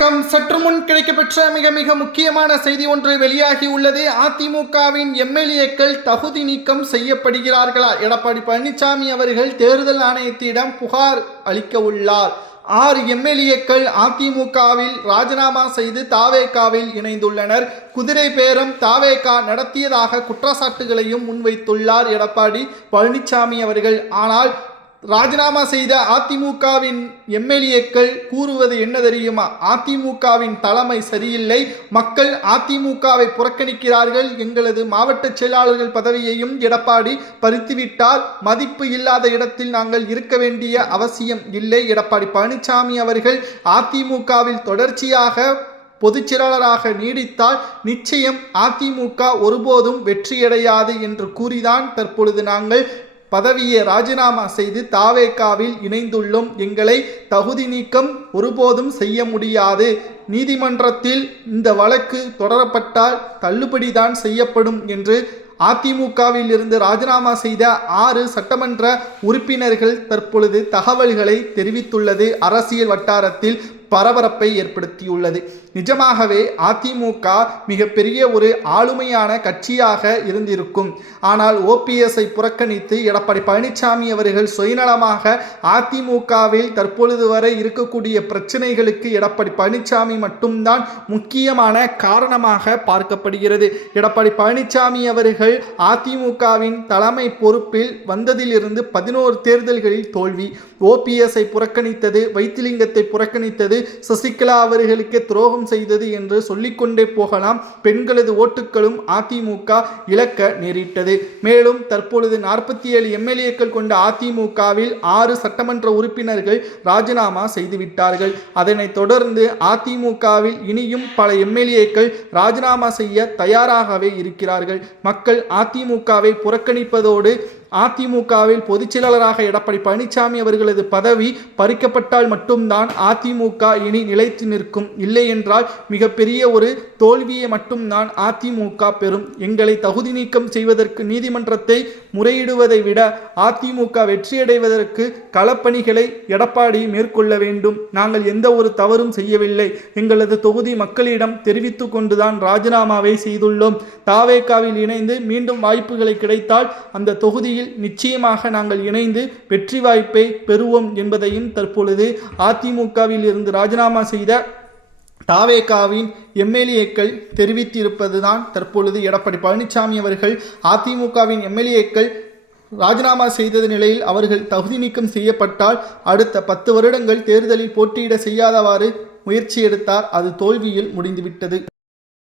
வணக்கம். சற்று முன் கிடைக்கப்பெற்ற மிக முக்கியமான செய்தி ஒன்று வெளியாகி உள்ளது. அதிமுகவின் எம்எல்ஏக்கள் தகுதி நீக்கம் செய்யப்படுகிறார்களா? எடப்பாடி பழனிசாமி அவர்கள் தேர்தல் ஆணையத்திடம் புகார் அளிக்க உள்ளார். 6 எம்எல்ஏக்கள் அதிமுகவில் ராஜினாமா செய்து தாவேகாவில் இணைந்துள்ளனர். குதிரை பேரம் தாவேகா நடத்தியதாக குற்றச்சாட்டுகளையும் முன்வைத்துள்ளார் எடப்பாடி பழனிசாமி அவர்கள். ஆனால் ராஜினாமா செய்த அதிமுகவின் எம்எல்ஏக்கள் கூறுவது என்ன தெரியுமா? அதிமுகவின் தலைமை சரியில்லை, மக்கள் அதிமுகவை புறக்கணிக்கிறார்கள், எங்களது மாவட்ட செயலாளர்கள் பதவியையும் எடப்பாடி பறித்துவிட்டார், மதிப்பு இல்லாத இடத்தில் நாங்கள் இருக்க வேண்டிய அவசியம் இல்லை. எடப்பாடி பழனிசாமி அவர்கள் அதிமுகவில் தொடர்ச்சியாக பொதுச் செயலாளராக நீடித்தால் நிச்சயம் அதிமுக ஒருபோதும் வெற்றியடையாது என்று கூறிதான் தற்பொழுது நாங்கள் பதவியை ராஜினாமா செய்து தாவேகாவில் இணைந்துள்ளோம். எங்களை தகுதி நீக்கம் ஒருபோதும் செய்ய முடியாது. நீதிமன்றத்தில் இந்த வழக்கு தொடரப்பட்டால் தள்ளுபடிதான் செய்யப்படும் என்று அதிமுகவில் இருந்து ராஜினாமா செய்த 6 சட்டமன்ற உறுப்பினர்கள் தற்பொழுது தகவல்களை தெரிவித்துள்ளது. அரசியல் வட்டாரத்தில் பரபரப்பை ஏற்படுத்தியுள்ளது. நிஜமாகவே அதிமுக மிகப்பெரிய ஒரு ஆளுமையான கட்சியாக இருந்திருக்கும். ஆனால் ஓபிஎஸ்ஐ புறக்கணித்து எடப்பாடி பழனிசாமி அவர்கள் சுயநலமாக அதிமுகவில் தற்பொழுது வரை இருக்கக்கூடிய பிரச்சனைகளுக்கு எடப்பாடி பழனிசாமி மட்டும்தான் முக்கியமான காரணமாக பார்க்கப்படுகிறது. எடப்பாடி பழனிசாமி அவர்கள் அதிமுகவின் தலைமை பொறுப்பில் வந்ததிலிருந்து 11 தேர்தல்களில் தோல்வி. ஓபிஎஸ்ஐ புறக்கணித்தது, வைத்திலிங்கத்தை புறக்கணித்தது, சசிகலா அவர்களுக்கு துரோகம் செய்தது என்று சொல்லிக்கொண்டே போகலாம். பெண்களது ஓட்டுகளும் அதிமுக இழக்க நேரிட்டது. மேலும் தற்பொழுது 47 எம்எல்ஏக்கள் கொண்ட அதிமுகவில் 6 சட்டமன்ற உறுப்பினர்கள் ராஜினாமா செய்துவிட்டார்கள். அதனைத் தொடர்ந்து அதிமுகவில் இனியும் பல எம்எல்ஏக்கள் ராஜினாமா செய்ய தயாராகவே இருக்கிறார்கள். மக்கள் அதிமுகவை புறக்கணிப்பதோடு அதிமுகவில் பொதுச் செயலாளராக எடப்பாடி பழனிசாமி அவர்களது பதவி பறிக்கப்பட்டால் மட்டும்தான் அதிமுக இனி நிலைத்து நிற்கும். இல்லை என்றால் மிகப்பெரிய ஒரு தோல்வியை மட்டும்தான் அதிமுக பெறும். எங்களை தகுதி நீக்கம் செய்வதற்கு நீதிமன்றத்தை முறையிடுவதை விட அதிமுக வெற்றியடைவதற்கு களப்பணிகளை எடப்பாடி மேற்கொள்ள வேண்டும். நாங்கள் எந்த ஒரு தவறும் செய்யவில்லை, எங்களது தொகுதி மக்களிடம் தெரிவித்து கொண்டுதான் ராஜினாமாவை செய்துள்ளோம். தாவேகாவில் இணைந்து மீண்டும் வாய்ப்புகளை கிடைத்தால் அந்த தொகுதியில் நிச்சயமாக நாங்கள் இணைந்து வெற்றி வாய்ப்பை பெறுவோம் என்பதையும் தற்பொழுது அதிமுகவில் இருந்து ராஜினாமா செய்த தாவேகாவின் எம்எல்ஏக்கள் தெரிவித்திருப்பதுதான் தற்பொழுது எடப்பாடி பழனிசாமி அவர்கள் அதிமுகவின் எம்எல்ஏக்கள் ராஜினாமா செய்தது நிலையில் அவர்கள் தகுதி நீக்கம் செய்யப்பட்டால் அடுத்த 10 வருடங்கள் தேர்தலில் போட்டியிட செய்யாதவாறு முயற்சி எடுத்தார். அது தோல்வியில் முடிந்துவிட்டது.